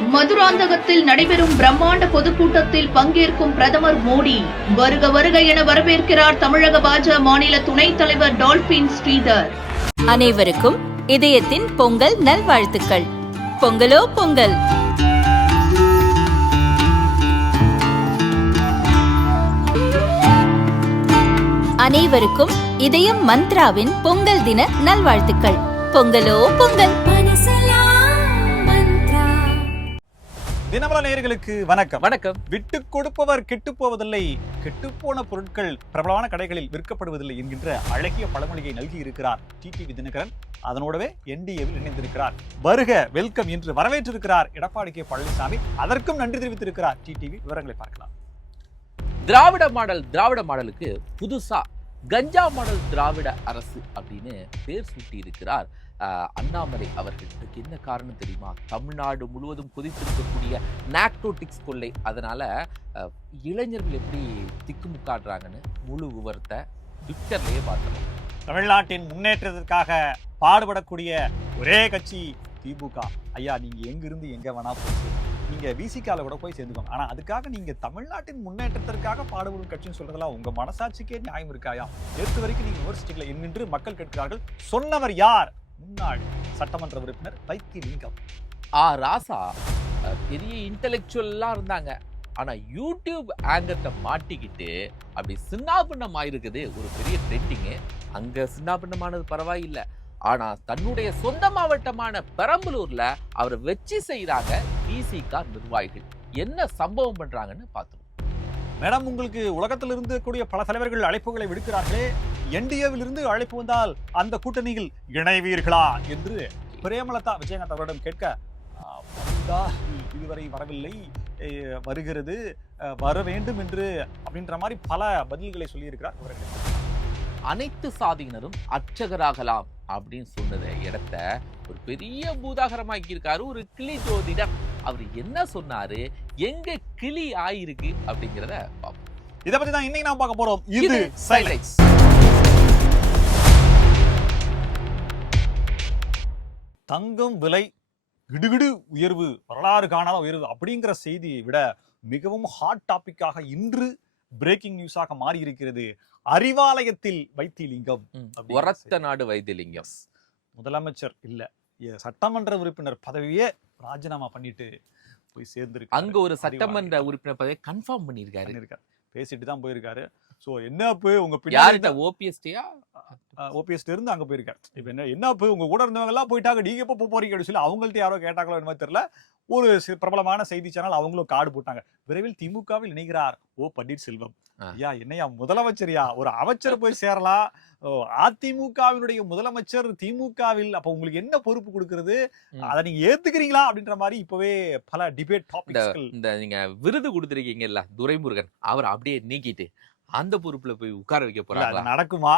மதுராந்தகத்தில் நடைபெறும் பிரம்மாண்ட பொதுக்கூட்டத்தில் பங்கேற்கும் பிரதமர் மோடி. வருக வருக என வரவேற்கிறார் தமிழக பாஜக மாநில துணைத் தலைவர் டால்பின் ஸ்ரீதர். அனைவருக்கும் இதயத்தின் பொங்கல் நல்வாழ்த்துக்கள். பொங்கலோ பொங்கல். அனைவருக்கும் இதயம் மந்த்ராவின் பொங்கல் தின நல்வாழ்த்துக்கள். பொங்கலோ பொங்கல். தினமல நேயர்களுக்கு வணக்கம். வணக்கம். விட்டு கொடுப்பவர் கெட்டு போவதில்லை, கெட்டுப்போன பொருட்கள் பிரபலமான கடைகளில் விற்கப்படுவதில்லை என்கின்ற அழகிய பழமொழியை நல்கி இருக்கிறார் டிடிவி தினகரன். அதனோடவே என்டிஏவில் இணைந்திருக்கிறார். வருக வெல்கம் என்று வரவேற்றிருக்கிறார் எடப்பாடி கே பழனிசாமி. அதற்கும் நன்றி தெரிவித்திருக்கிறார் டிடிவி. விவரங்களை பார்க்கலாம். திராவிட மாடலுக்கு புதுசா கஞ்சா மாடல் திராவிட அரசு அப்படின்னு பேர் சூட்டி இருக்கிறார் அண்ணாமலை அவர்கள். இதுக்கு என்ன காரணம் தெரியுமா? தமிழ்நாடு முழுவதும் கொதித்திருக்கக்கூடிய நார்கோட்டிக்ஸ் கொள்ளை. அதனால இளைஞர்கள் எப்படி திக்குமுக்காடுறாங்கன்னு முழு விவரத்தை ட்விட்டர்லயே பார்த்துருவோம். தமிழ்நாட்டின் முன்னேற்றத்திற்காக பாடுபடக்கூடிய ஒரே கட்சி திமுக. ஐயா, நீங்க எங்கிருந்து எங்க வேணா போச்சு, நீங்க விசிகால கூட போய் சேர்ந்துக்கோங்க. ஆனா அதுக்காக நீங்க தமிழ்நாட்டின் முன்னேற்றத்திற்காக பாடுபடும் கட்சின்னு சொல்றதெல்லாம் உங்க மனசாட்சிக்கே நியாயம் இருக்காயா? நேற்று வரைக்கும் நீங்க விமர்சிக்கல என்று மக்கள் கேட்கிறார்கள். சொன்னவர் யார்? முன்னாள் சட்டமன்ற உறுப்பினர் வைத்திலிங்கம். ராசா பெரிய இன்டெலெக்சுவல்லாம் இருந்தாங்க. ஆனா யூடியூப் ஆங்கர்ட்ட மாட்டிக்கிட்டு அப்படி சின்னாபின்னம் ஆயிருக்குது ஒரு பெரிய ட்ரெண்டிங்கு. அங்க சின்னாபின்னமானது பரவாயில்லை. ஆனா தன்னுடைய சொந்த மாவட்டமான பெரம்பலூர்ல அவரை வச்சு செய்யறாங்க விசிக நிர்வாகிகள். என்ன சம்பவம் பண்றாங்கன்னு பார்த்தோம். மேடம், உங்களுக்கு உலகத்தில் இருந்து கூடிய பல தலைவர்கள் அழைப்புகளை விடுக்கிறார்களே, என்டிஏவில் இருந்து அழைப்பு வந்தால் அந்த கூட்டணியில் இணைவீர்களா என்று பிரேமலதா விஜயகாந்த் அவரிடம் கேட்க, இதுவரை வரவில்லை, வருகிறது, வர வேண்டும் என்று அப்படின்ற மாதிரி பல பதில்களை சொல்லியிருக்கிறார். அனைத்து சாதியினரும் அர்ச்சகராகலாம் அப்படின்னு சொன்னத இடத்த ஒரு பெரிய பூதாகரமாக்கி இருக்காரு ஒரு கிளி ஜோதிடர். அவர் என்ன சொன்னாரு, எங்க கிளி ஆயிருக்கு அப்படிங்கிறத பார்ப்போம். இத பத்தி தான் இன்னைக்கு நாம பார்க்க போறோம். இது சைலைட்ஸ். தங்கம் விலை கிடுகிடு உயர்வு, வரலாறு காணாத உயர்வு அப்படிங்கிற செய்தியை விட மிகவும் ஹாட் டாபிக்காக இன்று பிரேக்கிங் நியூஸாக மாறி இருக்கிறது. அறிவாலயத்தில் வைத்திலிங்கம். ஒரத்த நாடு வைத்திலிங்கம் முதலமைச்சர் இல்ல, சட்டமன்ற உறுப்பினர் பதவியே ராஜினாமா பண்ணிட்டு போய் சேர்ந்திருக்கு. அங்க ஒரு சட்டமன்ற உறுப்பினர் பதவியை கன்ஃபார்ம் பண்ணிருக்காரு. பேசிட்டு தான் போயிருக்காரு. சோ என்ன போய் உங்க பின்னாடி ஓபிஎஸ் இருந்து அங்க போயிருக்காரு. இப்ப என்ன போய் உங்க கூட இருந்தவங்க எல்லாம் போயிட்டாங்க, நீங்க எப்ப போறீங்கன்னு சொல்லி அவங்கள்ட்ட யாரோ கேட்டாங்களோ என்னமோ தெரியல. ஒரு பிரபலமான செய்தி சேனல் அவங்களும் கார்டு போட்டாங்க. விரைவில் திமுகவில் இணைகிறார் ஓ பன்னீர்செல்வம். ஐயா, என்னையா முதலமைச்சரியா, ஒரு அமைச்சர் போய் சேரலாம். அதிமுகவினுடைய முதலமைச்சர் திமுகவில், அப்ப உங்களுக்கு என்ன பொறுப்பு கொடுக்கிறது, அதை நீங்க ஏத்துக்கிறீங்களா அப்படின்ற மாதிரி இப்பவே பல டிபேட் டாபிக்ஸ். இந்த நீங்க விருது கொடுத்திருக்கீங்கல்ல துரைமுருகன், அவர் அப்படியே நீக்கிட்டு அந்த பொறுப்புல போய் உட்கார வைக்க போறாங்க. நடக்குமா?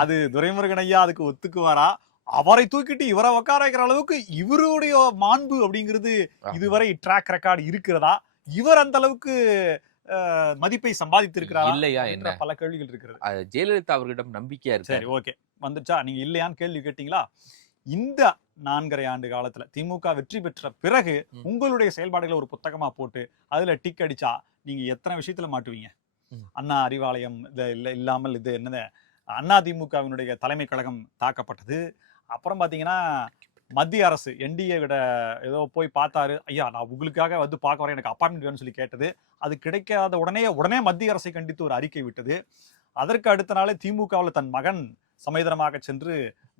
அது துரைமுருகன் ஐயா அதுக்கு ஒத்துக்குவாரா? அவரை தூக்கிட்டு இவரை உட்கார வைக்கிற அளவுக்கு இவருடைய மாண்பு அப்படிங்கிறது இதுவரை ட்ராக் ரெக்கார்டு இருக்கிறதா? இவர் அந்த அளவுக்கு மதிப்பை சம்பாதித்திருக்கிறாரா இல்லையா என்ற பல கேள்விகள் இருக்கிறது. ஜெயலலிதா அவர்களிடம் நம்பிக்கையா இருக்கு. சரி, ஓகே, வந்துச்சா? நீங்க இல்லையான்னு கேள்வி கேட்டீங்களா? இந்த 4.5 ஆண்டு காலத்துல திமுக வெற்றி பெற்ற பிறகு உங்களுடைய செயல்பாடுகளை ஒரு புத்தகமா போட்டு அதுல டிக் அடிச்சா நீங்க எத்தனை விஷயத்துல மாட்டுவீங்க? அண்ணா அறிவாலயம் இல்லாமல் இது என்னது, அண்ணா திமுகவினுடைய தலைமை கழகம் தாக்கப்பட்டது. அப்புறம் பாத்தீங்கன்னா மத்திய அரசு என்டிஏ விட ஏதோ போய் பார்த்தாரு. ஐயா, நான் உங்களுக்காக வந்து பார்க்க வரேன், எனக்கு அப்பாயின்மெண்ட் வேணும்னு சொல்லி கேட்டது. அது கிடைக்காத உடனே மத்திய அரசை கண்டித்து ஒரு அறிக்கை விட்டது. அதற்கு அடுத்த நாளே திமுகவில் தன் மகன் சமேதனமாக சென்று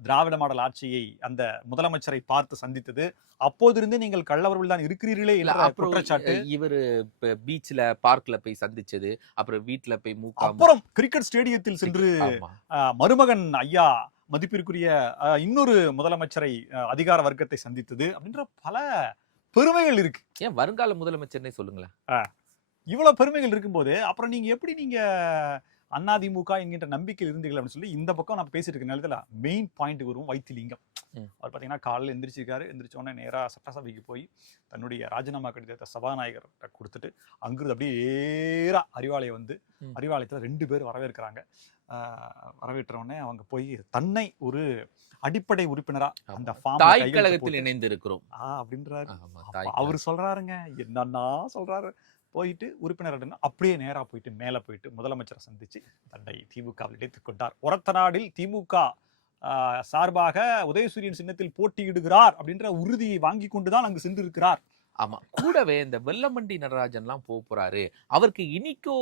திராவிட மாடல் ஆட்சியை அந்த முதலமைச்சரை பார்த்து சந்தித்தது. அப்போதிருந்து நீங்கள் கள்ளவர்கள் தான் இருக்கிறீர்களே என்ற குற்றச்சாட்டு. இவர் பீச்ல பார்க்ல போய் சந்திச்சது, அப்புறம் வீட்டுல போய் அப்புறம் கிரிக்கெட் ஸ்டேடியத்தில் சென்று மருமகன் ஐயா மதிப்பிற்குரிய இன்னொரு முதலமைச்சரை அதிகார வர்க்கத்தை சந்தித்தது அப்படின்ற பல பெருமைகள் இருக்கு. ஏன் வருங்கால முதலமைச்சர்னே சொல்லுங்களேன். இவ்வளவு பெருமைகள் இருக்கும்போது அப்புறம் நீங்க எப்படி நீங்க அதிமுக என்கின்ற நம்பிக்கையில் இருந்தீர்கள் அப்படின்னு சொல்லி இந்த பக்கம் நான் பேசிட்டு இருக்க நேரத்துல மெயின் பாயிண்ட் வரும் வைத்திலிங்கம். அவர் பார்த்தீங்கன்னா காலையில் எந்திரிச்ச உடனே நேராக சட்டசபைக்கு போய் தன்னுடைய ராஜினாமா கடிதத்தை சபாநாயகர்கிட்ட கொடுத்துட்டு அங்கிருந்து அப்படியே நேராக அறிவாலயம் வந்து அறிவாலயத்தில் 2 பேர் வரவேற்கிறாங்க. வரவேற்ற உடனே அவங்க போய் தன்னை ஒரு அடிப்படை உறுப்பினரா அந்த தாய் கழகத்தில் இணைந்து இருக்கிறோம் அப்படின்றாரு. அவர் சொல்றாருங்க, என்னன்னா சொல்றாரு, போயிட்டு உறுப்பினர் அப்படியே நேரா போயிட்டு மேல போயிட்டு முதலமைச்சரை சந்திச்சு தன்னை திமுகவில் இணைத்துக் கொண்டார். ஒரத்தநாடில் திமுக சார்பாக உதயசூரியன் சின்னத்தில் போட்டியிடுகிறார் அப்படின்ற உறுதியை வாங்கி கொண்டுதான் அங்கு சென்றிருக்கிறார். ஆமா, கூடவே இந்த வெல்லமண்டி நடராஜன் எல்லாம் போறாரு, அவருக்கு இனிக்கோ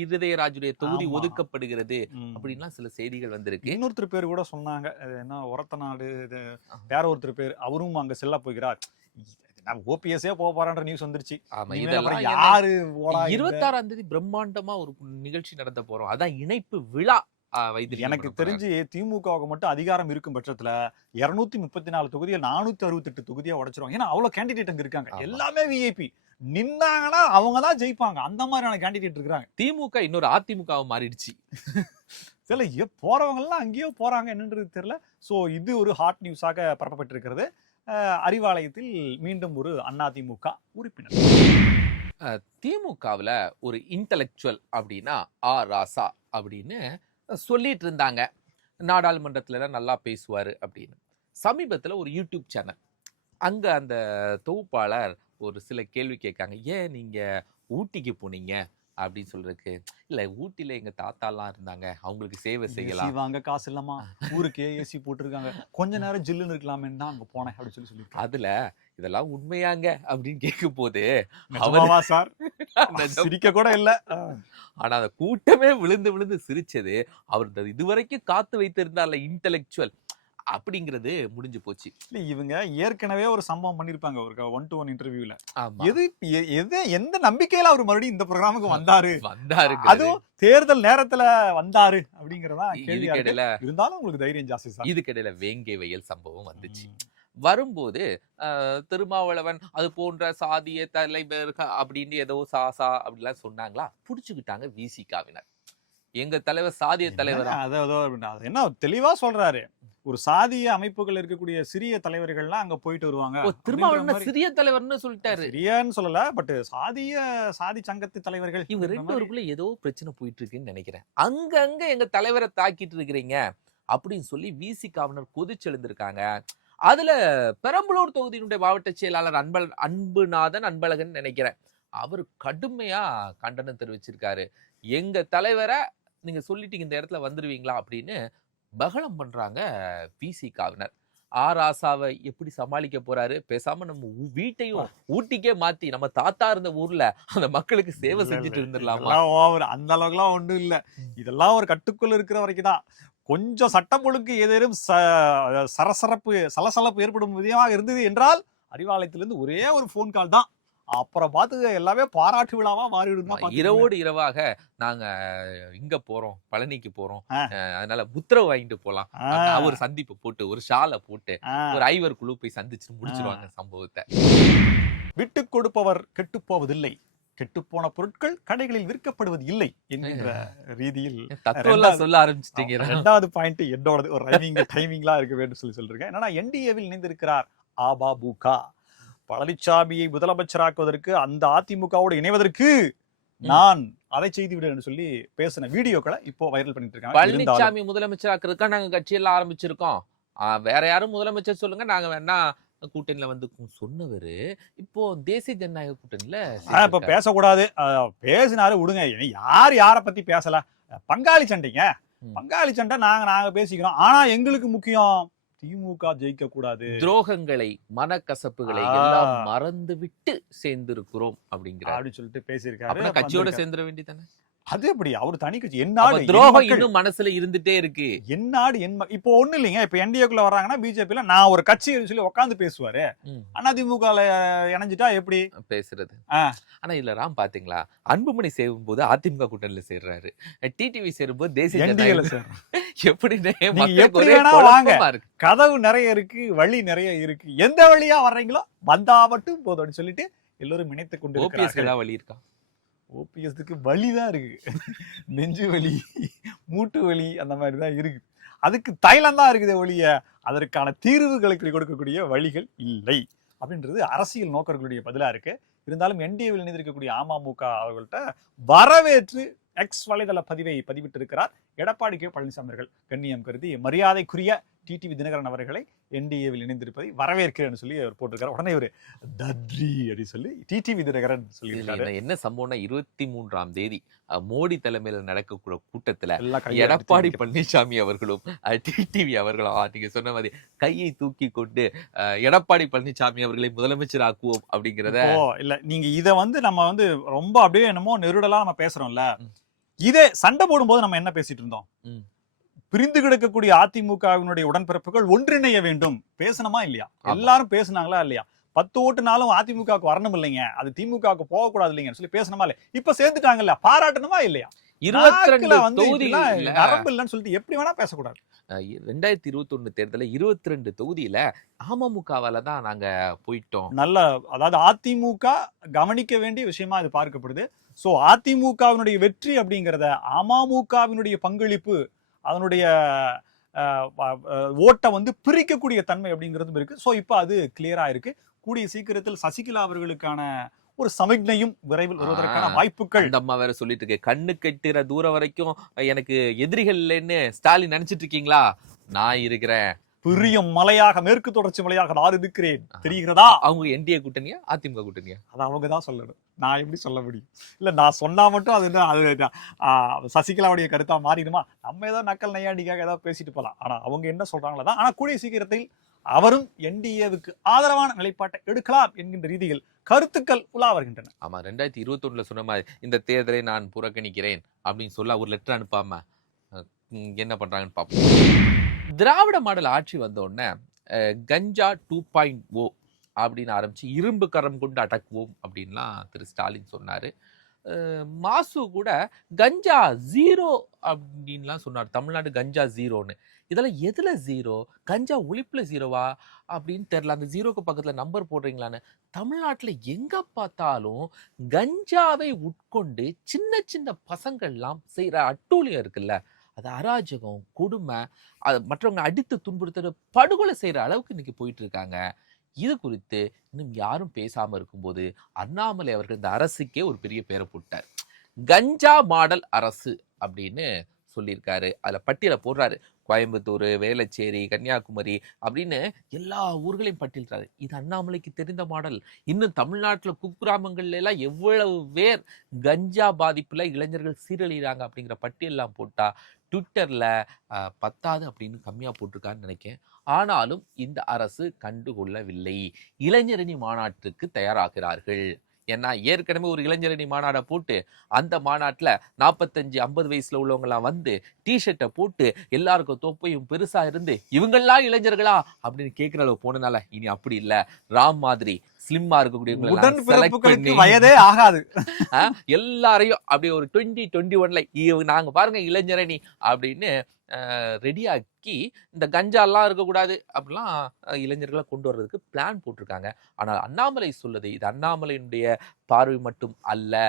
இருதயராஜுடைய தொகுதி ஒதுக்கப்படுகிறது அப்படின்லாம் சில செய்திகள் வந்திருக்கு. இன்னொருத்தர் பேர் கூட சொன்னாங்க, என்ன ஒரத்தநாடு வேற ஒருத்தர் பேர், அவரும் அங்க செல்ல போகிறார். ஓபிஎஸ்ஏ போறான்ற நியூஸ் வந்துருச்சு. 26ஆம் தேதி பிரம்மாண்டமா ஒரு நிகழ்ச்சி நடத்த போறோம், அதான் இணைப்பு விழா. எனக்கு தெரிஞ்சு திமுகவுக்கு மட்டும் அதிகாரம் இருக்கும் பட்சத்துல 234 தொகுதியில் 468 தொகுதியா உடைச்சிருவாங்க. ஏன்னா அவ்வளவு கேண்டிடேட் அங்க இருக்காங்க, எல்லாமே விஐபி. நின்னாங்கன்னா அவங்கதான் ஜெயிப்பாங்க, அந்த மாதிரியான கேண்டிடேட் இருக்காங்க. திமுக இன்னொரு அதிமுக மாறிடுச்சு. சில போறவங்க எல்லாம் அங்கேயோ போறாங்க, என்னன்றது தெரியல. சோ இது ஒரு ஹாட் நியூஸாக பரப்பப்பட்டிருக்கிறது. அறிவாலயத்தில் மீண்டும் ஒரு அதிமுக உறுப்பினர். திமுகவில் ஒரு இன்டலெக்சுவல் அப்படின்னா ராசா அப்படின்னு சொல்லிட்டு இருந்தாங்க. நாடாளுமன்றத்துல நல்லா பேசுவாரு அப்படின்னு. சமீபத்தில் ஒரு யூடியூப் சேனல், அங்க அந்த தொகுப்பாளர் ஒரு சில கேள்வி கேட்காங்க. ஏன் நீங்க ஊட்டிக்கு போனீங்க அப்படின்னு சொல்றதுக்கு, இல்ல ஊட்டில எங்க தாத்தாலாம் இருந்தாங்க, அவங்களுக்கு சேவை செய்யலாம், வாங்க காசு இல்லாமா, ஊருக்கே ஏசி போட்டிருக்காங்க, கொஞ்ச நேரம் ஜில்லுன்னு இருக்கலாமேன்னு தான் அங்க போனேன் அப்படின்னு சொல்லி அதுல இதெல்லாம் உண்மையாங்க அப்படின்னு கேட்கும் போது சார் சிரிக்க கூட இல்ல. ஆனா அந்த கூட்டமே விழுந்து விழுந்து சிரிச்சது. அவர் இதுவரைக்கும் காத்து வைத்திருந்தார்ல இன்டெலெக்சுவல் அப்படிங்கிறது முடிஞ்சு போச்சு. இவங்க ஏற்கனவே ஒரு சம்பவம் பண்ணிருப்பாங்க ஒரு 1-to-1 இன்டர்வியூல. எந்த நம்பிக்கையில அவர் மறுபடியும் இந்த ப்ரோகிராமுக்கு வந்தாரு, அதுவும் தேர்தல் நேரத்துல வந்தாரு அப்படிங்கறதா கேள்வி. இருந்தாலும் உங்களுக்கு தைரியம் ஜாஸ்தி சார். இதுக்கிடையில வேங்கை வயல் சம்பவம் வந்துச்சு. வரும்போது திருமாவளவன் அது போன்ற சாதிய தலைவர் அப்படின்னு ஏதோ சாசா அப்படிலாம் சொன்னாங்களா, புடிச்சுக்கிட்டாங்க விசிகாவினர். எங்க தலைவர் சாதிய தலைவர் என்ன தெளிவா சொல்றாரு, ஒரு சாதிய அமைப்புகள் இருக்கக்கூடிய சிறிய தலைவர்கள்லாம் அங்க போயிட்டு வருவாங்க. திருமாவளவன் சிறிய தலைவர்னு சொல்லிட்டாரு. சிறியன்னு சொல்லல, பட் சாதி சங்கத்து தலைவர்கள். இவங்க 2 பேருக்குள்ள ஏதோ பிரச்சனை போயிட்டு இருக்குன்னு நினைக்கிறேன். அங்க எங்க தலைவரை தாக்கிட்டு இருக்கிறீங்க அப்படின்னு சொல்லி விசிகாவினர் கொதிச்செழுந்திருக்காங்க. அதுல பெரம்பலூர் தொகுதியினுடைய மாவட்ட செயலாளர் அன்புநாதன் அன்பழகன் நினைக்கிறேன், அவர் கடுமையா கண்டனம் தெரிவிச்சிருக்காரு. எங்க தலைவரை நீங்க சொல்லிட்டீங்க, இந்த இடத்துல வந்துருவீங்களா அப்படின்னு பகலம் பண்றாங்க விசிகாவினர். ராசாவை எப்படி சமாளிக்க போறாரு, பேசாம நம்ம வீட்டையும் ஊட்டிக்கே மாத்தி நம்ம தாத்தா இருந்த ஊர்ல அந்த மக்களுக்கு சேவை செஞ்சுட்டு இருந்துடலாமா? அந்த அளவுக்குலாம் ஒண்ணும் இல்ல, இதெல்லாம் ஒரு கட்டுக்குள்ள இருக்கிற வரைக்கும் தான். கொஞ்சம் சட்டம் ஒழுங்கு ஏதேனும் சலசலப்பு ஏற்படும் விதமாக இருந்தது என்றால் அறிவாலயத்திலிருந்து ஒரே ஒரு போன் கால் தான், அப்புறம் பார்த்து எல்லாமே பாராட்டு விழாவா மாறிவிடும். இரவோடு இரவாக நாங்க இங்க போறோம், பழனிக்கு போறோம், அதனால உத்தரவு வாங்கிட்டு போலாம், ஒரு சந்திப்பு போட்டு ஒரு ஷாலை போட்டு ஒரு 5 குழு போய் சந்திச்சு முடிச்சிருவாங்க சம்பவத்தை. விட்டு கொடுப்பவர் கெட்டு போவதில்லை, கெட்டுப்போன பொருட்கள் கடைகளில் விற்கப்படுவது இல்லை என்கின்ற ரீதியில் சொல்ல ஆரம்பிச்சிட்டீங்க. 2வது பாயிண்ட் என்னோட ஒரு டைமிங்லாம் இருக்க வேண்டும் சொல்லி சொல்லிருக்கேன். என்னன்னா என்டிஏவில் இணைந்திருக்கிறார் அமமுக. பழனிசாமியை முதலமைச்சராக்குவதற்கு அந்த அதிமுகவோடு இணைவதற்கு நான் அதை செய்து விடுன்னு சொல்லி பேசின வீடியோக்களை இப்போ வைரல் பண்ணிட்டு இருக்காங்க. பழனிசாமி முதலமைச்சராக்குறதுக்கா நாங்க கட்சியெல்லாம் ஆரம்பிச்சிருக்கோம், வேற யாரும் முதலமைச்சர் சொல்லுங்க, நாங்க வேணா கூட்டணியில வந்து சொன்னவரு இப்போ தேசிய ஜனநாயக கூட்டணியில இப்ப பேசக்கூடாது, பேசினாரு விடுங்க. யார பத்தி பேசல, பங்காளி சண்டைங்க, பங்காளி சண்டை நாங்க பேசிக்கிறோம். ஆனா எங்களுக்கு முக்கியம் திமுக ஜெயிக்க கூடாது, துரோகங்களை மனக்கசப்புகளை எல்லாம் மறந்து விட்டு சேர்ந்திருக்கிறோம் அப்படிங்கிற அப்படி சொல்லிட்டு பேசியிருக்காரு. கட்சியோட சேர்ந்துட வேண்டியதானே. அது எப்படி அவர் தனி கட்சி, என்னாடு துரோகம் இன்னும் மனசுல இருந்துட்டே இருக்கு. என்னாடு இப்போ ஒண்ணு இல்லைங்க. இப்ப என்டிஏக்குள்ள வர்றாங்கன்னா பிஜேபில நான் ஒரு கட்சி சொல்லி உட்காந்து பேசுவாரு, அதிமுக இணைஞ்சிட்டா எப்படி பேசுறது? ஆனா இல்ல ராம் பாத்தீங்களா, அன்புமணி சேரும் போது அதிமுக கூட்டணியில சேர்றாரு, டிடிவி சேரும் போது தேசிய எப்படி வாங்க, கதவு நிறைய இருக்கு, வழி நிறைய இருக்கு, எந்த வழியா வர்றீங்களோ வந்தா மட்டும் போதும்னு சொல்லிட்டு எல்லோரும் நினைத்துக் கொண்டு. வழி இருக்கா? ஓபிஎஸ்க்கு வலி தான் இருக்கு, நெஞ்சு வலி, மூட்டு வலி, அந்த மாதிரி தான் இருக்கு. அதுக்கு தைலம் தான் இருக்குது ஒழிய அதற்கான தீர்வுகளுக்கு கொடுக்கக்கூடிய வழிகள் இல்லை அப்படின்றது அரசியல் நோக்கர்களுடைய பதிலா இருக்கு. இருந்தாலும் என்டிஏவில் இணைந்திருக்கக்கூடிய அமமுக அவர்கள்ட்ட வரவேற்று எக்ஸ் வலைதள பதிவை பதிவிட்டிருக்கிறார் எடப்பாடி கே பழனிசாமி அவர்கள். கண்ணியம் கருதி மரியாதைக்குரிய டிடிவி தினகரன் அவர்களை என்டிஏவில் இணைந்திருப்பதை வரவேற்கிறேன்னு சொல்லி அவர் போட்டிருக்காரு. உடனே இவர் தத்ரி அப்படின்னு சொல்லி டிடிவி தினகரன் சொல்லியிருக்காரு. என்ன சம்பவம்னா 23ஆம் தேதி மோடி தலைமையில நடக்கக்கூடிய கூட்டத்துல எடப்பாடி பழனிசாமி அவர்களும் டிடிவி அவர்களும் நீங்க சொன்ன மாதிரி கையை தூக்கி கொண்டு எடப்பாடி பழனிசாமி அவர்களை முதலமைச்சர் ஆக்குவோம் அப்படிங்கிறத இல்ல நீங்க இத நம்ம ரொம்ப அப்படியே என்னமோ நெருடலா நம்ம பேசுறோம்ல. இதே சண்டை போடும்போது நம்ம என்ன பேசிட்டு இருந்தோம்? பிரிந்து கிடக்கக்கூடிய அதிமுகவினுடைய உடன்பிறப்புகள் ஒன்றிணைய வேண்டும் பேசணுமா இல்லையா? எல்லாரும் பேசுனாங்களா இல்லையா? 10 ஓட்டுனாலும் அதிமுகவுக்கு வரணும் இல்லைங்க, அது திமுகவுக்கு போகக்கூடாது இல்லைங்கன்னு சொல்லி பேசணுமா இல்லையா? இப்ப சேர்ந்துட்டாங்கல்ல, பாராட்டணுமா இல்லையா? 22 தொகுதியில நரம்பு இல்லைன்னு சொல்லிட்டு எப்படி வேணா பேசக்கூடாது. 2021 தேர்தல 22 தொகுதியில அமமுகவால தான் நாங்க போயிட்டோம். நல்ல, அதாவது அதிமுக கவனிக்க வேண்டிய விஷயமா இது பார்க்கப்படுது. சோ அதிமுகவினுடைய வெற்றி அப்படிங்கறத அமமுகவினுடைய பங்களிப்பு, அதனுடைய ஓட்டை பிரிக்கக்கூடிய தன்மை அப்படிங்கிறதும் இருக்கு. சோ இப்ப அது கிளியரா இருக்கு. கூடிய சீக்கிரத்தில் சசிகலா அவர்களுக்கான ஒரு சமிக்ஞையும் விரைவில் வருவதற்கான வாய்ப்புகள். அந்த அம்மா வேற சொல்லிட்டு இருக்கு, கண்ணு கெட்டுற தூரம் வரைக்கும் எனக்கு எதிரிகள் இல்லைன்னு ஸ்டாலின் நினைச்சிட்டு இருக்கீங்களா? நான் இருக்கிறேன், பெரிய மலையாக, மேற்கு தொடர்ச்சி மலையாக நான் இருக்கிறேன், தெரிகிறதா? அவங்க என்டிஏ கூட்டணியா அதிமுக கூட்டணியா? அது அவங்க தான் சொல்லணும், நான் எப்படி சொல்ல முடியும்? இல்ல நான் சொன்னா மட்டும் அது சசிகலாவுடைய கருத்தா மாறிடுமா? நம்ம ஏதோ நக்கல் நையாண்டிக்காக ஏதாவது பேசிட்டு போலாம். ஆனா அவங்க என்ன சொல்றாங்களோ தான். ஆனா கூடிய சீக்கிரத்தில் அவரும் என்டிஏவுக்கு ஆதரவான நிலைப்பாட்டை எடுக்கலாம் என்கின்ற ரீதியில் கருத்துக்கள் உலா வருகின்றன. ஆமா, 2021 சொன்ன மாதிரி இந்த தேர்தலை நான் புறக்கணிக்கிறேன் அப்படின்னு சொல்ல ஒரு லெட்டர் அனுப்பாம என்ன பண்றாங்கன்னு பார்ப்போம். திராவிட மாடல் ஆட்சி வந்த உடனே கஞ்சா 2.0 அப்படின்னு ஆரம்பிச்சு இரும்பு கரம் கொண்டு அடக்குவோம் அப்படின்லாம் திரு ஸ்டாலின் சொன்னாரு. மாசு கூட கஞ்சா 0 அப்படின்லாம் சொன்னார். தமிழ்நாடு கஞ்சா 0ன்னு. இதெல்லாம் எதுல 0? கஞ்சா ஒழிப்புல 0வா அப்படின்னு தெரியல. அந்த 0க்கு பக்கத்துல நம்பர் போடுறீங்களான்னு. தமிழ்நாட்டுல எங்க பார்த்தாலும் கஞ்சாவை உட்கொண்டு சின்ன சின்ன பசங்கள்லாம் செய்யற அட்டூழியம் இருக்குல்ல, அது அராஜகம், கொடுமை, அது மற்றவங்க அடித்து துன்புறுத்த படுகொலை செய்யற அளவுக்கு இன்னைக்கு போயிட்டு இருக்காங்க. இது குறித்து இன்னும் யாரும் பேசாம இருக்கும்போது அண்ணாமலை அவர்கள் இந்த அரசுக்கே ஒரு பெரிய பேரை போட்டார். கஞ்சா மாடல் அரசு அப்படின்னு சொல்லியிருக்காரு. அதுல பட்டியலை போடுறாரு. கோயம்புத்தூர், வேளச்சேரி, கன்னியாகுமரி அப்படின்னு எல்லா ஊர்களையும் பட்டியலிட்டாரு. இது அண்ணாமலைக்கு தெரிந்த மாடல். இன்னும் தமிழ்நாட்டுல குக்கிராமங்கள்ல எல்லாம் எவ்வளவு பேர் கஞ்சா பாதிப்புல இளைஞர்கள் சீரழிகிறாங்க அப்படிங்கிற பட்டியல்லாம் போட்டா ட்விட்டர்ல 10 அப்படின்னு கம்மியா போட்டிருக்கான்னு நினைக்கிறேன். ஆனாலும் இந்த அரசு கண்டுகொள்ளவில்லை. இளைஞரணி மாநாட்டுக்கு தயாராகிறார்கள். ஏன்னா ஏற்கனவே ஒரு இளைஞரணி மாநாடை போட்டு அந்த மாநாட்டுல 45-50 வயசுல உள்ளவங்கலாம் வந்து டிஷர்ட்டை போட்டு எல்லாருக்கும் தொப்பையும் பெருசா இருந்து இவங்கெல்லாம் இளைஞர்களா அப்படின்னு கேட்கிற அளவு போனனால இனி அப்படி இல்ல, ராம் மாதிரி ஸ்லிம்மா இருக்கக்கூடிய வயதே ஆகாது எல்லாரையும் அப்படியே ஒரு 2021 நாங்க பாருங்க இளைஞரணி அப்படின்னு ரெடியாக்கி இந்த கஞ்சாலாம் இருக்கக்கூடாது அப்படிலாம் இளைஞர்களை கொண்டு வர்றதுக்கு பிளான் போட்டிருக்காங்க. ஆனால் அண்ணாமலை சொல்லுது, இது அண்ணாமலையினுடைய பார்வை மட்டும் அல்ல,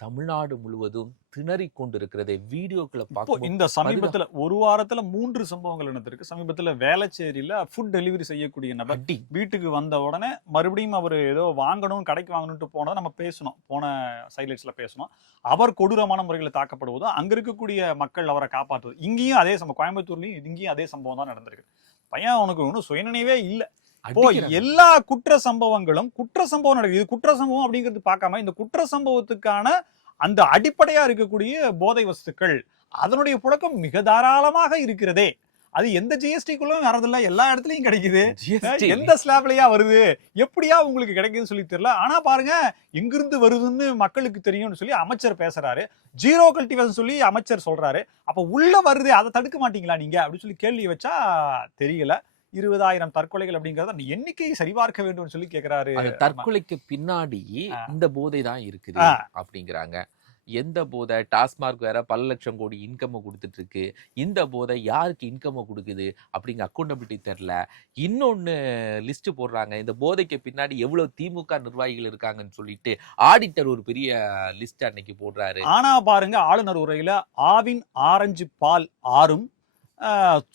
தமிழ்நாடு முழுவதும் திணறி கொண்டிருக்கிறது. வீடியோக்களை பார்க்கும். இந்த சமீபத்துல ஒரு வாரத்துல 3 சம்பவங்கள் நடந்திருக்கு. சமீபத்துல வேளச்சேரியில ஃபுட் டெலிவரி செய்யக்கூடிய நபர் வீட்டுக்கு வந்த உடனே மறுபடியும் அவர் ஏதோ வாங்கணும், கடைக்கு வாங்கணும்ட்டு போனதை நம்ம பேசணும், போன சைலைட்ஸ்ல பேசணும். அவர் கொடூரமான முறையில் தாக்கப்படுவதும் அங்க இருக்கக்கூடிய மக்கள் அவரை காப்பாற்றுவது. இங்கேயும் அதே சம்பவம், கோயம்புத்தூர்லயும் இங்கேயும் அதே சம்பவம் தான் நடந்திருக்கு. பையன் அவனுக்கு ஒன்றும் சுயநினைவே இல்லை. எல்லா குற்ற சம்பவங்களும் குற்ற சம்பவம் நடக்குது. இது குற்ற சம்பவம் அப்படிங்கிறது பார்க்காம இந்த குற்ற சம்பவத்துக்கான அந்த அடிப்படையா இருக்கக்கூடிய போதை வஸ்துக்கள் அதனுடைய புழக்கம் மிக தாராளமாக இருக்கிறதே. அது எந்த ஜிஎஸ்டிக்குள்ளும் வரதில்ல, எல்லா இடத்துலயும் கிடைக்குது. எந்த ஸ்லாப்லயா வருது, எப்படியா உங்களுக்கு கிடைக்குதுன்னு சொல்லி தெரியல. ஆனா பாருங்க எங்கிருந்து வருதுன்னு மக்களுக்கு தெரியும்னு சொல்லி அமைச்சர் பேசுறாரு. 0 கல்டிவேஷன் சொல்லி அமைச்சர் சொல்றாரு. அப்ப உள்ள வருது, அதை தடுக்க மாட்டீங்களா நீங்க அப்படின்னு சொல்லி கேள்வி வச்சா தெரியல. 20,000 தற்கொலைகள் அப்படிங்கறத எண்ணிக்கையை சரிபார்க்க வேண்டும் சொல்லி கேட்கிறாரு. தற்கொலைக்கு பின்னாடி இந்த போதை தான் இருக்குது அப்படிங்கிறாங்க. எந்த போதை? டாஸ்மார்க் வேற பல லட்சம் கோடி இன்கம் கொடுத்துட்டு இருக்கு. இந்த போதை யாருக்கு இன்கம் கொடுக்குது அப்படிங்கிற அக்கௌண்டபிலிட்டி தெரியல. இன்னொன்னு லிஸ்ட் போடுறாங்க, இந்த போதைக்கு பின்னாடி எவ்வளவு திமுக நிர்வாகிகள் இருக்காங்கன்னு சொல்லிட்டு ஆடிட்டர் ஒரு பெரிய லிஸ்ட் அன்னைக்கு போடுறாரு. ஆனா பாருங்க, ஆளுநர் உரையில ஆவின் ஆரஞ்சு பால் 6ம்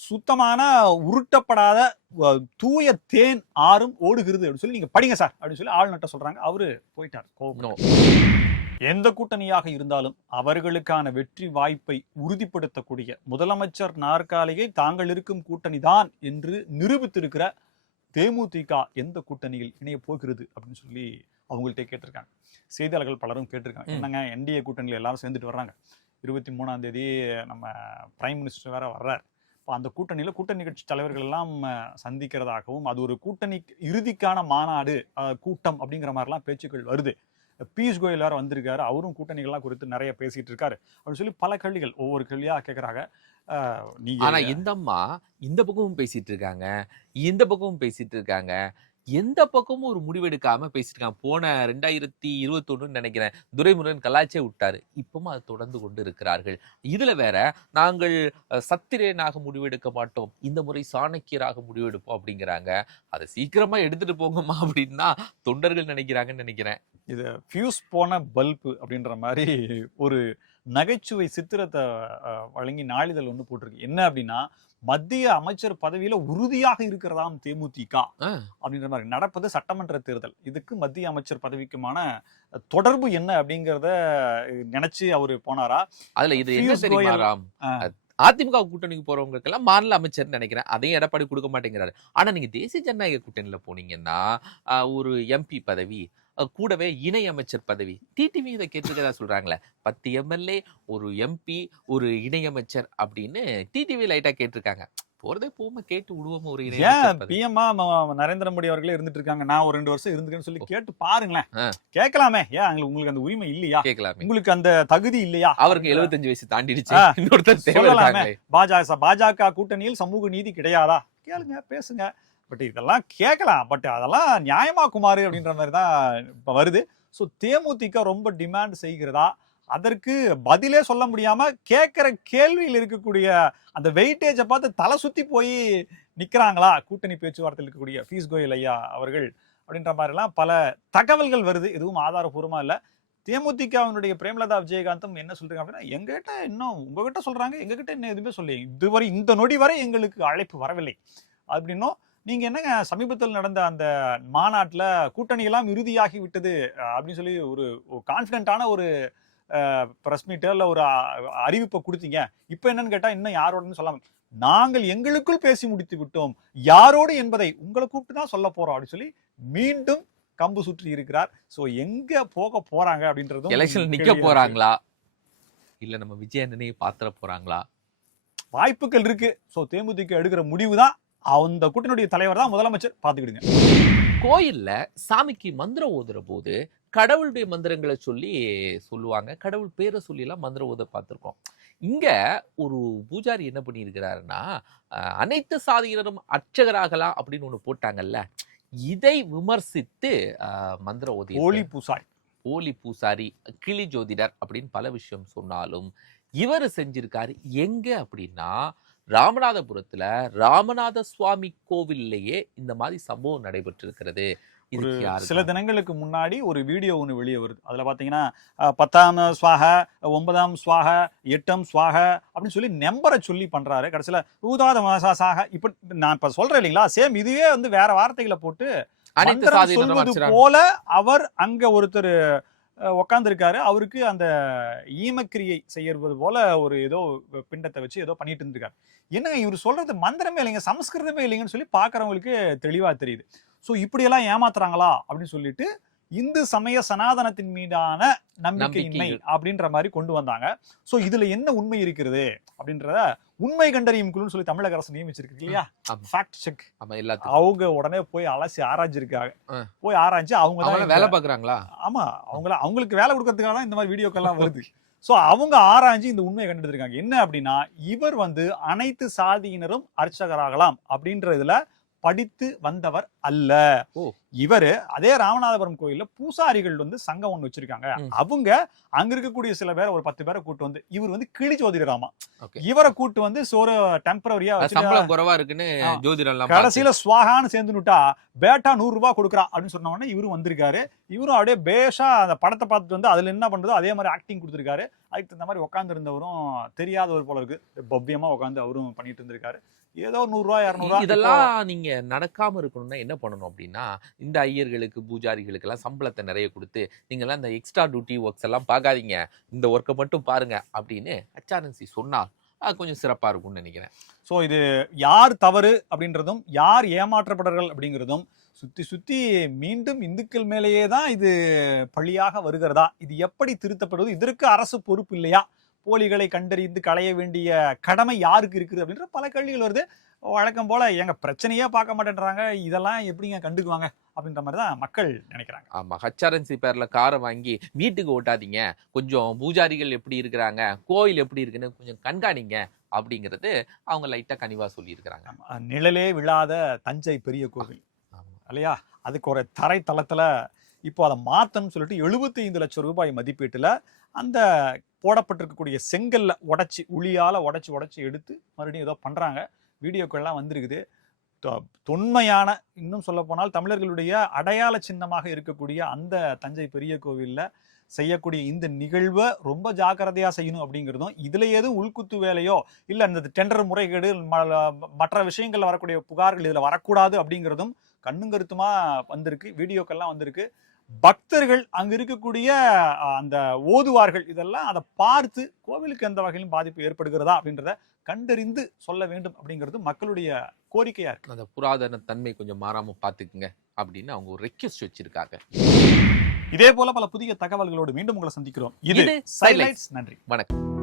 சுத்தமான உருட்டப்படாத தூய தேன் ஆறும் ஓடுகிறது அப்படின்னு சொல்லி நீங்க படிங்க சார் அப்படின்னு சொல்லி ஆளுநர்கிட்ட சொல்றாங்க. அவரு போயிட்டார் கோபம். எந்த கூட்டணியாக இருந்தாலும் அவர்களுக்கான வெற்றி வாய்ப்பை உறுதிப்படுத்தக்கூடிய முதலமைச்சர் நாற்காலியை தாங்கள் இருக்கும் கூட்டணி தான் என்று நிரூபித்திருக்கிற தேமுதிக எந்த கூட்டணியில் இணைய போகிறது அப்படின்னு சொல்லி அவங்கள்ட்ட கேட்டிருக்காங்க. செய்தியாளர்கள் பலரும் கேட்டிருக்காங்க. என்னங்க என்டிஏ கூட்டணியில் எல்லாரும் சேர்ந்துட்டு வர்றாங்க, 23ஆம் தேதி நம்ம பிரைம் மினிஸ்டர் வேற வர்றார். இப்போ அந்த கூட்டணியில் கூட்டணி கட்சி தலைவர்கள் எல்லாம் சந்திக்கிறதாகவும் அது ஒரு கூட்டணி இறுதிக்கான மாநாடு கூட்டம் அப்படிங்கிற மாதிரிலாம் பேச்சுக்கள் வருது. பியூஷ் கோயல் வேற வந்திருக்காரு, அவரும் கூட்டணிகள்லாம் குறித்து நிறைய பேசிட்டு இருக்காரு அப்படின்னு சொல்லி பல கேள்விகள் ஒவ்வொரு கேள்வியா கேட்கறாங்க. ஆனா இந்த அம்மா இந்த பக்கமும் பேசிட்டு இருக்காங்க, இந்த பக்கமும் பேசிட்டு இருக்காங்க, எந்த பக்கமும் ஒரு முடிவெடுக்காம பேசிட்டு இருக்காங்க. போன 2021 நினைக்கிறேன் துரைமுருகன் கலாச்சே விட்டாரு, இப்பவும் அது தொடர்ந்து கொண்டு இருக்கிறார்கள். இதுல வேற நாங்கள் சத்திரேனாக முடிவெடுக்க மாட்டோம், இந்த முறை சாணக்கியராக முடிவெடுப்போம் அப்படிங்கிறாங்க. அதை சீக்கிரமா எடுத்துட்டு போங்கம்மா அப்படின்னா தொண்டர்கள் நினைக்கிறாங்கன்னு நினைக்கிறேன். இது ஃபியூஸ் போன பல்பு அப்படின்ற மாதிரி ஒரு நகைச்சுவை சித்திரத்தை வழங்கி நாளிதழ் ஒன்று போட்டிருக்கு. என்ன அப்படின்னா, மத்திய அமைச்சர் பதவியில உறுதியாக இருக்கிறதாம் தேமுதிக அப்படின்ற மாதிரி. நடப்பது சட்டமன்ற தேர்தல், இதுக்கு மத்திய அமைச்சர் பதவிக்குமான தொடர்பு என்ன அப்படிங்கறத நினைச்சு அவரு போனாரா? அதுல இது என்ன தெரியுமா, அதிமுக கூட்டணிக்கு போறவங்களுக்கு எல்லாம் மாநில அமைச்சர் நினைக்கிறேன், அதையும் எடப்பாடி கொடுக்க மாட்டேங்கிறாரு. ஆனா நீங்க தேசிய ஜனநாயக கூட்டணியில போனீங்கன்னா ஒரு எம்பி பதவி, கூடவே இணை அமைச்சர் பதவி, டிடிவி இதை கேட்டிருக்கதா சொல்றாங்களே, 10 எம்எல்ஏ, ஒரு எம்பி, ஒரு இணையமைச்சர் அப்படின்னு டிடிவி லைட்டா கேட்டிருக்காங்க. போறதே போமா கேட்டு விடுவோம். ஒரு பிஎம்மா நரேந்திர மோடி அவர்களே இருந்துட்டு இருக்காங்க, நான் ஒரு 2 வருஷம் இருந்துக்கேன்னு சொல்லி கேட்டு பாருங்களேன். கேட்கலாமே, ஏன் உங்களுக்கு அந்த உரிமை இல்லையா? கேட்கலாமே, உங்களுக்கு அந்த தகுதி இல்லையா? அவருக்கு 75 வயசு தாண்டிடுச்சு. பாஜக கூட்டணியில் சமூக நீதி கிடையாதா? கேளுங்க, பேசுங்க. பட் இதெல்லாம் கேட்கலாம், பட் அதெல்லாம் நியாயமா குமார் அப்படின்ற மாதிரி தான் இப்ப வருது. ஸோ தேமுதிக ரொம்ப டிமாண்ட் செய்கிறதா? அதற்கு பதிலே சொல்ல முடியாம கேட்கிற கேள்வியில் இருக்கக்கூடிய அந்த வெயிட்டேஜை பார்த்து தலை சுத்தி போய் நிக்கிறாங்களா கூட்டணி பேச்சுவார்த்தையில் இருக்கக்கூடிய பியூஷ் கோயல் ஐயா அவர்கள் அப்படின்ற மாதிரி எல்லாம் பல தகவல்கள் வருது. எதுவும் ஆதாரபூர்வமா இல்ல. தேமுதிகவினுடைய பிரேமலதா விஜயகாந்தும் என்ன சொல்றாங்க அப்படின்னா, எங்ககிட்ட இன்னும் உங்ககிட்ட சொல்றாங்க, எங்ககிட்ட இன்னும் எதுவுமே சொல்லி இதுவரை இந்த நொடி வரை எங்களுக்கு அழைப்பு வரவில்லை அப்படின்னும், நீங்க என்னங்க சமீபத்தில் நடந்த அந்த மாநாட்டில் கூட்டணி எல்லாம் இறுதியாகி விட்டது அப்படின்னு சொல்லி ஒரு கான்ஃபிடென்ட்டான ஒரு பிரஸ் மீட்டோ இல்லை ஒரு அறிவிப்பை கொடுத்தீங்க, இப்போ என்னன்னு கேட்டா இன்னும் யாரோடன்னு சொல்லாம நாங்கள் எங்களுக்குள் பேசி முடித்து விட்டோம், யாரோடு என்பதை உங்களை கூப்பிட்டு தான் சொல்ல போறோம் அப்படின்னு சொல்லி மீண்டும் கம்பு சுற்றி இருக்கிறார். ஸோ எங்க போக போறாங்க அப்படின்றது, எலெக்ஷன் நிக்க போறாங்களா இல்ல நம்ம விஜய் அண்ணனையே பாத்திர போறாங்களா? வாய்ப்புகள் இருக்கு. ஸோ தேமுதிக எடுக்கிற முடிவு தான், அந்த கூட்டணியுடைய தலைவர் தான் முதலமைச்சர், பாத்துக்கிடுங்க. கோயில்ல சாமிக்கு மந்திரம் ஓதுற போது கடவுளுடைய மந்திரங்களை சொல்லுவாங்க, கடவுள் பேரை சொல்லி எல்லாம் மந்திரம் ஓத பார்த்திருக்கோம். இங்க ஒரு பூஜாரி என்ன பண்ணி இருக்கிறாருன்னா, அனைத்து சாதியினரும் அர்ச்சகராகலாம் அப்படின்னு ஒண்ணு போட்டாங்கல்ல, இதை விமர்சித்து மந்திரம் ஓதி போலி பூசாரி, கிளி ஜோதிடர் அப்படின்னு பல விஷயம் சொன்னாலும் இவர் செஞ்சிருக்காரு எங்க அப்படின்னா, ராமநாதபுரத்துல ராமநாத சுவாமி கோவில்லையே இந்த மாதிரி சம்பவம் நடைபெற்று இருக்கிறது. சில தினங்களுக்கு முன்னாடி ஒரு வீடியோ ஒன்று வெளியே வருது. அதுல பாத்தீங்கன்னா 10ஆம் ஸ்வாக, 9ஆம் ஸ்வாக, 8ஆம் ஸ்வாக அப்படின்னு சொல்லி நம்பரை சொல்லி பண்றாரு. கடைசியில ஊதாத இப்ப நான் இப்ப சொல்றேன் இல்லைங்களா, சேம் இதுவே வந்து வேற வார்த்தைகளை போட்டு சொல்வது போல அவர் அங்க ஒருத்தர் உக்காந்துருக்காரு. அவருக்கு அந்த ஈமக்கிரியை செய்யறது போல ஒரு ஏதோ பிண்டத்தை வச்சு ஏதோ பண்ணிட்டு இருந்திருக்காரு. என்னங்க இவர் சொல்றது மந்திரமே இல்லைங்க, சமஸ்கிருதமே இல்லைங்கன்னு சொல்லி பாக்குறவங்களுக்கு தெளிவா தெரியுது. ஸோ இப்படியெல்லாம் ஏமாத்துறாங்களா அப்படின்னு சொல்லிட்டு இந்து சமய சனாதனத்தின் மீதான நம்பிக்கையின்மை அப்படின்ற மாதிரி கொண்டு வந்தாங்க. ஸோ இதுல என்ன உண்மை இருக்கிறது அப்படின்றத உண்மை கண்டறியும் குழுன்னு சொல்லி தமிழக அரசு நியமிச்சிருக்கு இல்லையா, ஃபேக்ட் செக். அவங்க உடனே போய் அலசி ஆராய்ச்சிருக்காங்க. போய் ஆராய்ச்சி அவங்க தான் வேலை பாக்குறாங்களா? ஆமா, அவங்களுக்கு வேலை கொடுக்கறதுக்காக தான் இந்த மாதிரி வீடியோக்கெல்லாம் வருது. ஸோ அவங்க ஆராய்ச்சி இந்த உண்மையை கண்டுபிடிச்சிருக்காங்க. என்ன அப்படின்னா, இவர் வந்து அனைத்து சாதியினரும் அர்ச்சகராகலாம் அப்படின்ற இதுல படித்து வந்தவர் அல்ல. ஓ. இவரு அதே ராமநாதபுரம் கோயில்ல பூசாரிகள் சங்கம் ஒண்ணு வச்சிருக்காங்க. அவங்க அங்க இருக்கக்கூடிய சில பேரை ஒரு 10 பேரை கூட்டு வந்து இவர் கிளி ஜோதிடராமா. இவரை கூட்டு ஒரு டெம்பரரியா சம்பளம் குறைவா இருக்குன்னு ஜோதிடம் கடைசியில ஸ்வாகான்னு சேர்ந்துட்டா பேட்டா 100 ரூபாய் கொடுக்குறான் அப்படின்னு சொன்ன உடனே இவரும் வந்திருக்காரு. இவரும் அப்படியே பேஷா அந்த படத்தை பார்த்துட்டு அதுல என்ன பண்றதோ அதே மாதிரி ஆக்டிங் கொடுத்திருக்காரு. அதுக்கு தகுந்த மாதிரி உட்கார்ந்து இருந்தவரும் தெரியாதவர் போல இருக்கு, பவ்யமா உட்காந்து அவரும் பண்ணிட்டு இருந்திருக்காரு. ஏதோ 100 ரூபாய் 200 ரூபாய். இதெல்லாம் நீங்க நடக்காம இருக்கணும்னா என்ன பண்ணணும் அப்படின்னா, இந்த ஐயர்களுக்கு பூஜாரிகளுக்கு எல்லாம் சம்பளத்தை நிறைய கொடுத்து நீங்க எல்லாம் இந்த எக்ஸ்ட்ரா டியூட்டி ஒர்க்ஸ் எல்லாம் பார்க்காதீங்க, இந்த ஒர்க்கை மட்டும் பாருங்க அப்படின்னு HRNC சொன்னால் அது கொஞ்சம் சிறப்பா இருக்கும்னு நினைக்கிறேன். ஸோ இது யார் தவறு அப்படின்றதும் யார் ஏமாற்றப்படுறார்கள் அப்படிங்கிறதும் சுத்தி சுத்தி மீண்டும் இந்துக்கள் மேலேயே தான் இது பழியாக வருகிறதா, இது எப்படி திருத்தப்படுவது, இதற்கு அரசு பொறுப்பு இல்லையா, போலிகளை கண்டறிந்து களைய வேண்டிய கடமை யாருக்கு இருக்குது அப்படின்ற பல கேள்விகள் வருது. வழக்கம் போல எங்க பிரச்சனையே பார்க்க மாட்டேன்றாங்க, இதெல்லாம் எப்படிங்க கண்டுக்குவாங்க அப்படின்ற மாதிரி தான் மக்கள் நினைக்கிறாங்க. ஆமா, HRNC பேர்ல காரை வாங்கி வீட்டுக்கு ஓட்டாதீங்க, கொஞ்சம் பூஜாரிகள் எப்படி இருக்கிறாங்க, கோயில் எப்படி இருக்குன்னு கொஞ்சம் கண்காணிங்க அப்படிங்கிறது அவங்க லைட்டா கனிவா சொல்லி இருக்கிறாங்க. நிழலே விழாத தஞ்சை பெரிய கோவில் இல்லையா, அதுக்கு ஒரு தரை தளத்துல இப்போ அதை மாத்தணும்னு சொல்லிட்டு 75 லட்சம் ரூபாய் மதிப்பீட்டுல அந்த போடப்பட்டிருக்கக்கூடிய செங்கல்ல உடைச்சி உளியால உடைச்சி எடுத்து மறுபடியும் ஏதோ பண்றாங்க. வீடியோக்கள்லாம் வந்திருக்குது. தொன்மையான, இன்னும் சொல்ல போனால் தமிழர்களுடைய அடையாள சின்னமாக இருக்கக்கூடிய அந்த தஞ்சை பெரிய கோவில்ல செய்யக்கூடிய இந்த நிகழ்வை ரொம்ப ஜாக்கிரதையா செய்யணும் அப்படிங்கிறதும், இதுல எதுவும் உள்குத்து வேலையோ இல்ல இந்த டெண்டர் முறைகேடு மற்ற விஷயங்கள்ல வரக்கூடிய புகார்கள் இதுல வரக்கூடாது அப்படிங்கிறதும் கண்ணுங்கருத்துமா வந்திருக்கு. வீடியோக்கள்லாம் வந்திருக்கு. பக்தர்கள் அங்க இருக்கக்கூடிய அந்த ஓதுவார்கள் இதெல்லாம் அதை பார்த்து கோவிலுக்கு எந்த வகையிலும் பாதிப்பு ஏற்படுகிறதா அப்படின்றத கண்டறிந்து சொல்ல வேண்டும் அப்படிங்கிறது மக்களுடைய கோரிக்கையா இருக்கு. அந்த புராதன தன்மை கொஞ்சம் மாறாம பாத்துக்குங்க அப்படின்னு அவங்க ஒரு ரெக்வெஸ்ட் வச்சிருக்காங்க. இதே போல பல புதிய தகவல்களோடு மீண்டும் உங்களை சந்திக்கிறோம். இது சைலைட்ஸ். நன்றி, வணக்கம்.